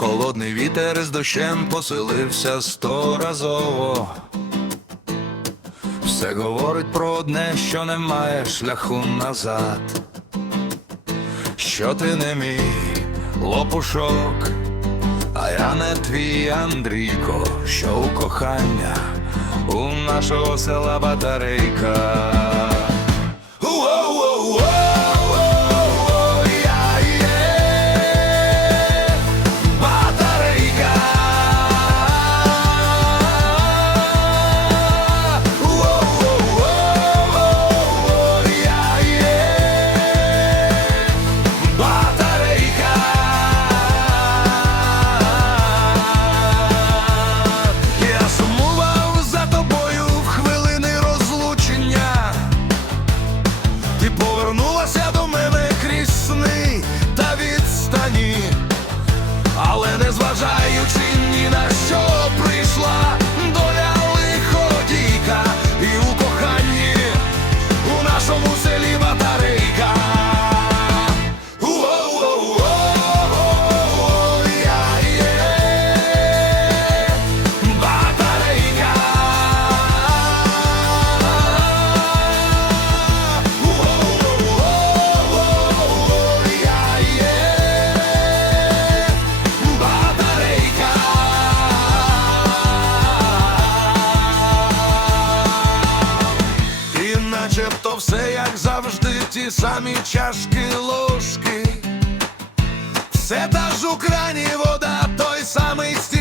Холодний вітер з дощем поселився сторазово. Все говорить про одне, що немає шляху назад. Що ти не мій лопушок, а я не твій Андрійко, що у кохання у нашого села батарейка. Ті самі чашки ложки. Все та ж у крані вода, той без ніжки.